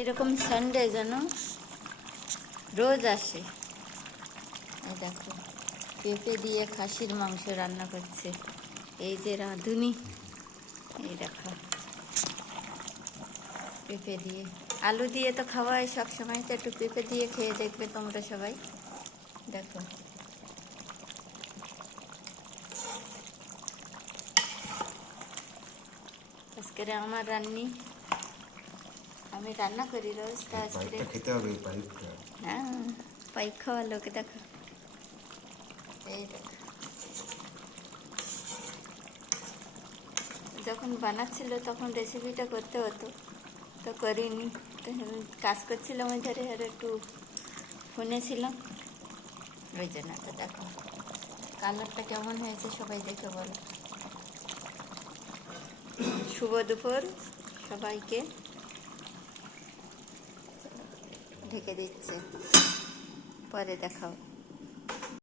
এরকম সানডে যেন রোজ আসে। এই দেখো পেঁপে দিয়ে খাসির মাংস রান্না করছে, এই যে রাঁধুনি। এই দেখো পেঁপে দিয়ে, আলু দিয়ে তো খাওয়া হয় সব সময়, তো একটু পেঁপে দিয়ে খেয়ে দেখবে তোমরা সবাই। দেখো আজকে আমার রান্নি, আমি রান্না করি রোজ। তা আজকে খেতে হবে পাইপটা। হ্যাঁ, পাইপ খাওয়া লোকে। দেখো এই দেখো, যখন বানাচ্ছিল তখন রেসিপিটা করতে হতো, তো করিনি। তো কাজ করছিলাম ওই ধারে, আর একটু ফোনে ছিলাম, ওই জন্য। তো দেখো কালারটা কেমন হয়েছে সবাই দেখে বলো। শুভ দুপুর সবাইকে, ঢেকে দিচ্ছে, পরে দেখাও।